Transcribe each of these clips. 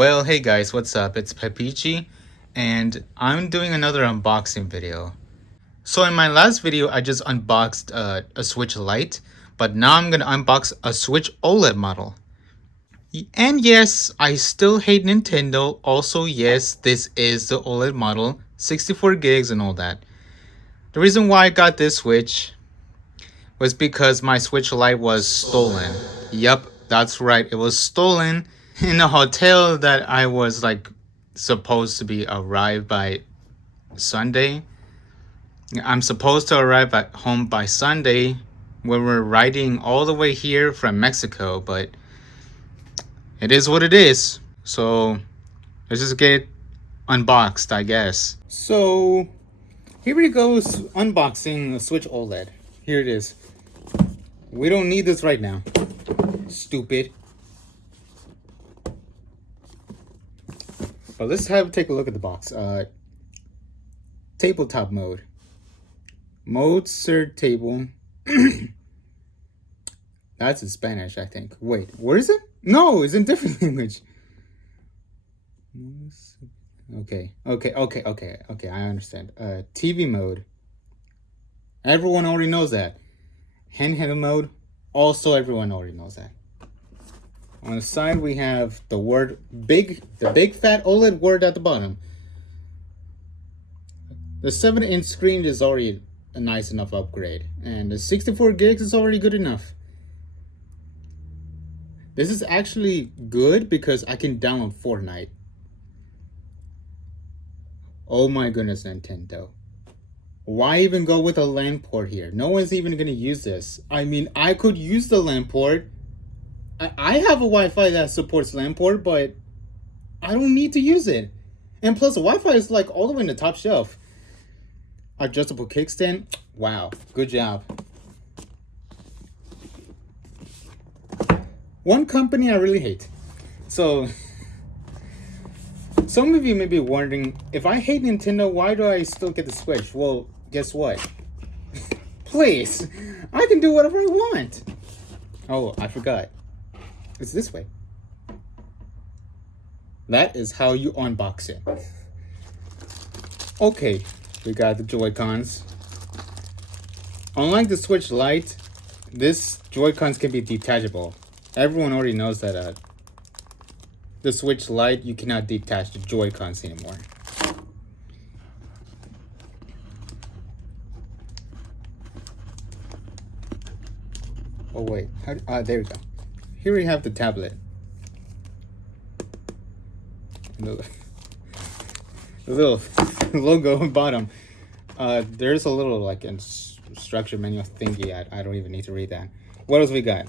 Well, hey guys, what's up? It's 𝔾𝔼𝕋, and I'm doing another unboxing video. So in my last video, I just unboxed a Switch Lite, but now I'm gonna unbox a Switch OLED model. And yes, I still hate Nintendo. Also, yes, this is the OLED model, 64 gigs and all that. The reason why I got this Switch was because my Switch Lite was stolen. Yup, that's right, it was stolen in a hotel that I was supposed to be arrived by Sunday. I'm supposed to arrive at home by Sunday when we're riding all the way here from Mexico, but it is what it is. So let's just get it unboxed, I guess. So here we go, unboxing the Switch OLED. Here it is. We don't need this right now. Stupid. But let's take a look at the box. Tabletop mode. Mode Sir Table. That's in Spanish, I think. Wait, where is it? No, it's in different language. Okay, I understand. TV mode. Everyone already knows that. Handheld mode. Also, everyone already knows that. On the side, we have the word big, the big fat OLED word at the bottom. The 7-inch screen is already a nice enough upgrade, and the 64 gigs is already good enough. This is actually good because I can download Fortnite. Oh my goodness, Nintendo. Why even go with a LAN port here? No one's even going to use this. I mean, I could use the LAN port. I have a Wi-Fi that supports LAN port, but I don't need to use it. And plus, the Wi-Fi is like all the way in the top shelf. Adjustable kickstand. Wow, good job. One company I really hate. So, some of you may be wondering, if I hate Nintendo, why do I still get the Switch? Well, guess what? Please, I can do whatever I want. Oh, I forgot. It's this way. That is how you unbox it. Okay, we got the Joy-Cons. Unlike the Switch Lite, this Joy-Cons can be detachable. Everyone already knows that the Switch Lite, you cannot detach the Joy-Cons anymore. Oh wait, there we go. Here we have the tablet. The little logo on the bottom. There's a little instruction manual thingy. I don't even need to read that. What else we got?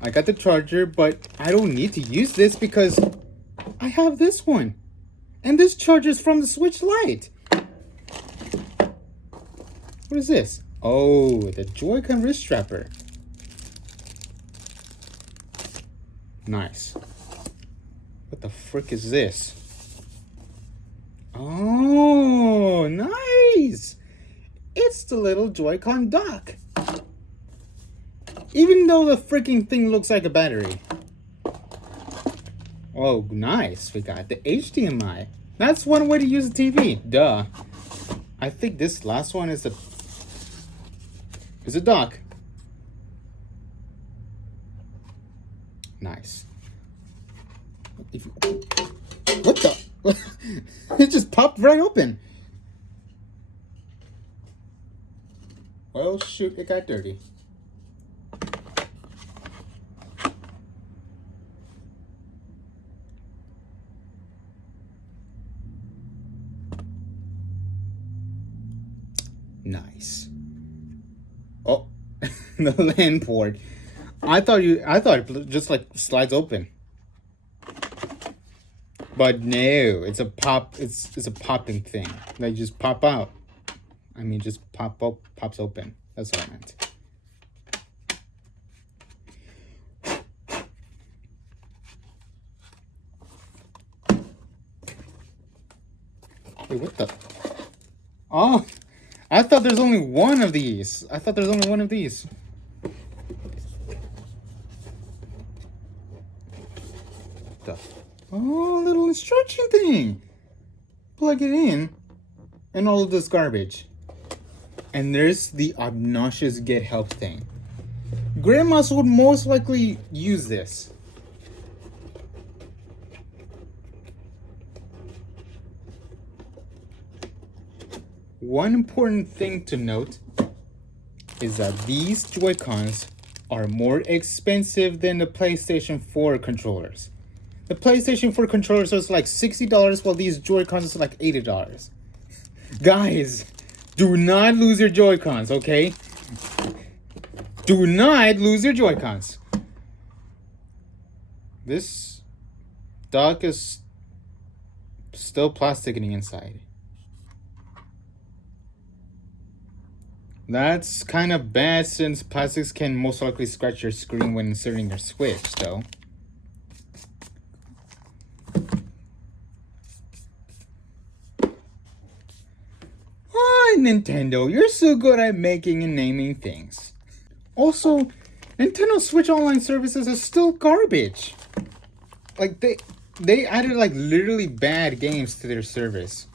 I got the charger, but I don't need to use this because I have this one. And this charger is from the Switch Lite. What is this? Oh, the Joy-Con wrist strapper. Nice. What the frick is this? Oh, nice. It's the little Joy-Con dock. Even though the freaking thing looks like a battery. Oh, nice. We got the HDMI. That's one way to use a TV. Duh. I think this last one is a dock. Nice. What the? It just popped right open. Well, shoot, it got dirty. Nice. Oh, the LAN port. I thought it just slides open. But no, it's a popping thing. They just pop out. I mean, just pops open. That's what I meant. Wait, what the? Oh, I thought there's only one of these. Oh, little instruction thing. Plug it in and all of this garbage. And there's the obnoxious get help thing. Grandmas would most likely use this. One important thing to note is that these Joy-Cons are more expensive than the PlayStation 4 controllers. The PlayStation 4 controllers is like $60, while these Joy-Cons are like $80. Guys, do not lose your Joy-Cons, okay? Do not lose your Joy-Cons. This dock is still plastic on the inside. That's kind of bad since plastics can most likely scratch your screen when inserting your Switch, though. Oh, Nintendo, you're so good at making and naming things. Also, Nintendo Switch Online services are still garbage. Like, they added like literally bad games to their service.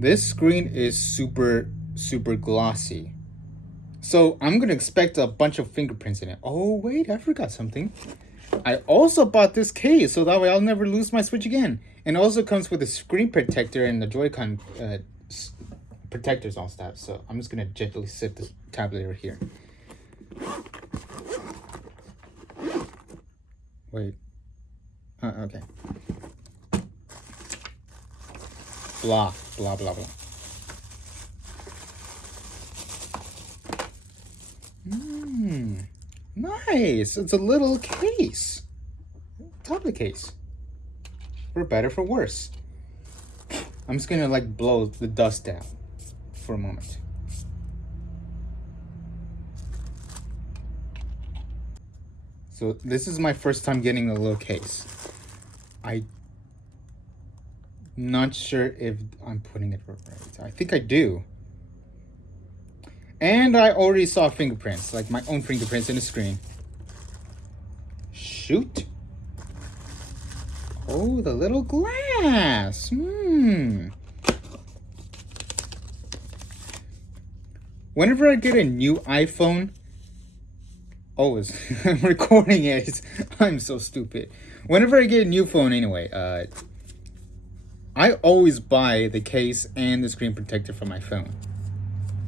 This screen is super glossy. So I'm gonna expect a bunch of fingerprints in it. Oh wait, I forgot something. I also bought this case so that way I'll never lose my Switch again. And it also comes with a screen protector and the Joy-Con protectors all stuff. So I'm just gonna gently set this tablet over here. Wait. Okay. Blah, blah, blah, blah. Nice. It's a little case. Tablet case. For better, for worse. I'm just gonna like blow the dust out for a moment. So this is my first time getting a little case. I'm not sure if I'm putting it right. I think I do. And I already saw fingerprints, like my own fingerprints in the screen. Shoot. Oh, the little glass. Whenever I get a new iPhone, I'm recording it. I'm so stupid. Whenever I get a new phone anyway, I always buy the case and the screen protector for my phone.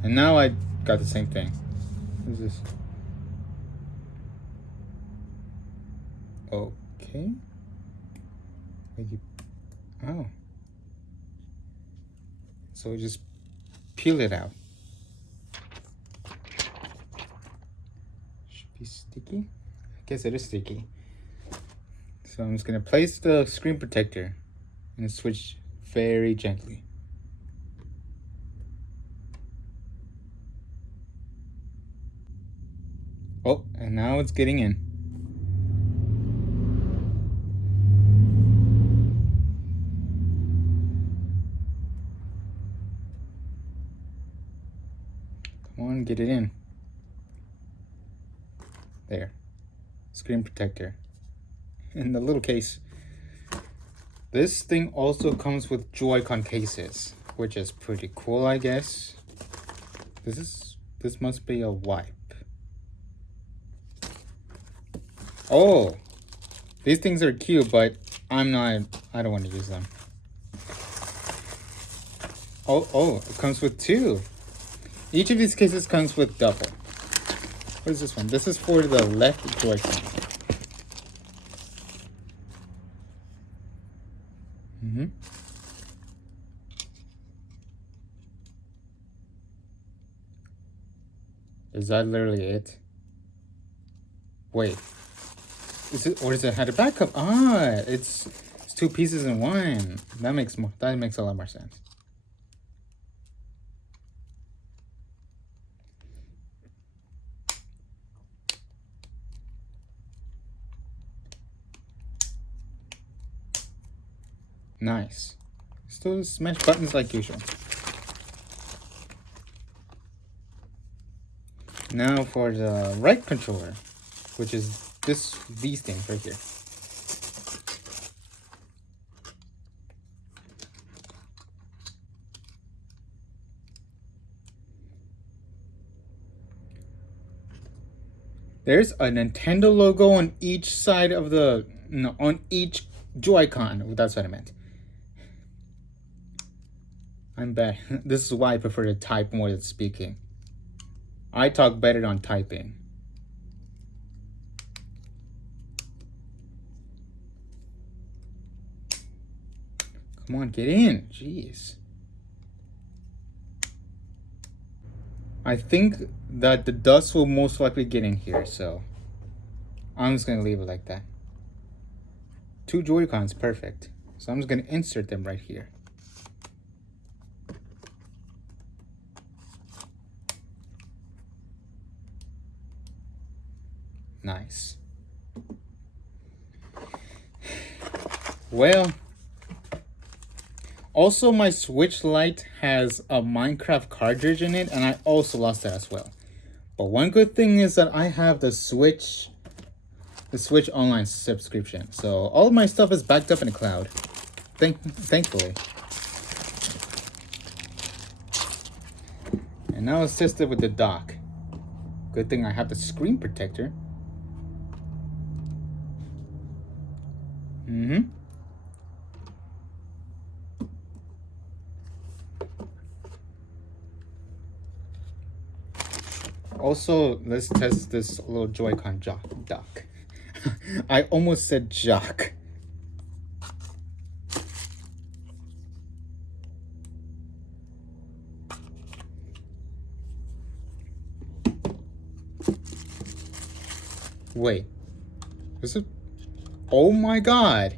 And now I got the same thing. What is this? Okay. Oh. So just peel it out. Should be sticky. I guess it is sticky. So I'm just gonna place the screen protector and switch very gently. Oh, and now it's getting in. Come on, get it in. There. Screen protector. In the little case. This thing also comes with Joy-Con cases, which is pretty cool, I guess. This must be a wipe. Oh, these things are cute, but I don't want to use them. Oh, it comes with two. Each of these cases comes with double. What is this one? This is for the left Joy-Con. Is that literally it? Wait. Is it, or does it have a backup? Ah, it's two pieces in one. That makes a lot more sense. Nice. Still smash buttons like usual. Now for the right controller. which is these things right here. There's a Nintendo logo on each side of the, no, on each Joy-Con. That's what I meant. I'm bad. This is why I prefer to type more than speaking. I talk better on typing. Come on, get in. Jeez. I think that the dust will most likely get in here, so I'm just gonna leave it like that. 2 Joy-Cons, perfect. So I'm just gonna insert them right here. Nice. Well, also my Switch Lite has a Minecraft cartridge in it, and I also lost that as well. But one good thing is that I have the Switch Online subscription, so all of my stuff is backed up in the cloud. Thankfully. And now it's tested with the dock. Good thing I have the screen protector. Also, let's test this little Joy-Con dock. I almost said jock. Wait, is it? Oh my god!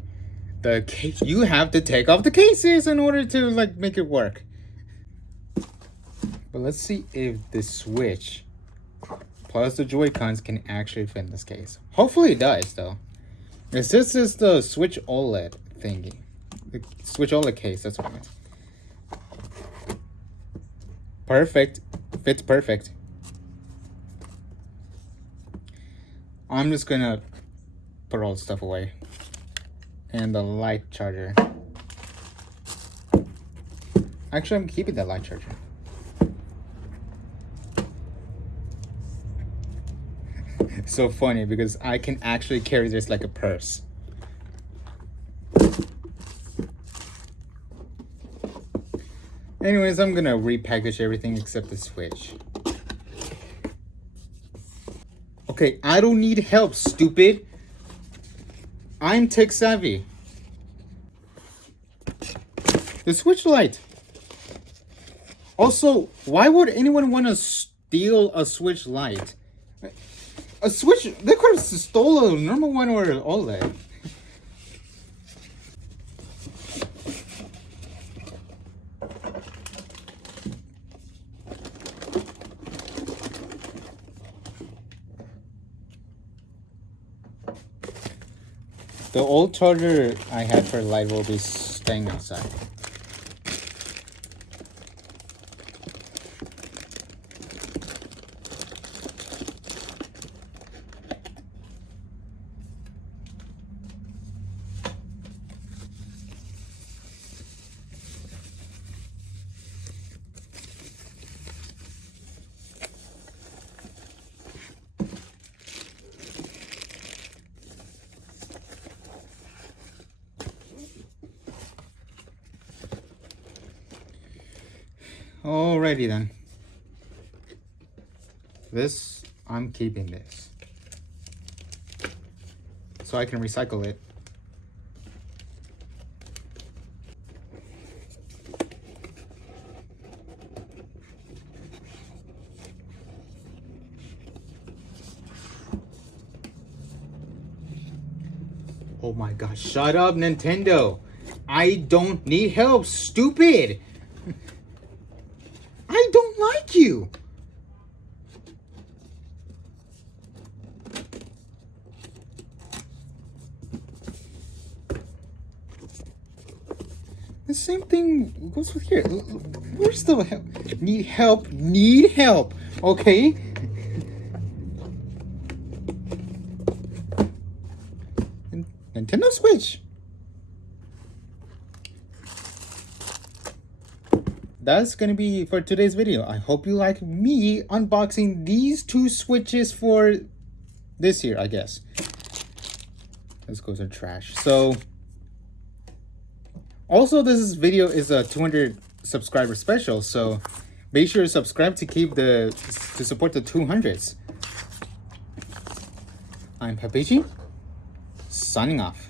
The case, you have to take off the cases in order to like make it work. But let's see if the Switch plus the Joy-Cons can actually fit in this case. Hopefully it does, though. Because this is the Switch OLED thingy. The Switch OLED case, that's what I meant. Perfect. Fits perfect. I'm just gonna put all the stuff away. And the light charger. Actually, I'm keeping that light charger. So funny because I can actually carry this like a purse. Anyways, I'm gonna repackage everything except the Switch. Okay, I don't need help, stupid. I'm tech savvy. The Switch Lite. Also, why would anyone want to steal a Switch Lite? A Switch, they could have stolen a normal one or an OLED. The old charger I had for Lite will be staying outside. Alrighty then. This, I'm keeping this. So I can recycle it. Oh my gosh, shut up, Nintendo. I don't need help, stupid. I don't like you. The same thing goes with here. Where's the help? Need help. Need help. Okay? Nintendo Switch. That's gonna be for today's video. I hope you like me unboxing these two Switches for this year, I guess. Let's go to trash. So also this video is a 200 subscriber special, so make sure to subscribe to support the 200s. I'm 𝔾𝔼𝕋, signing off.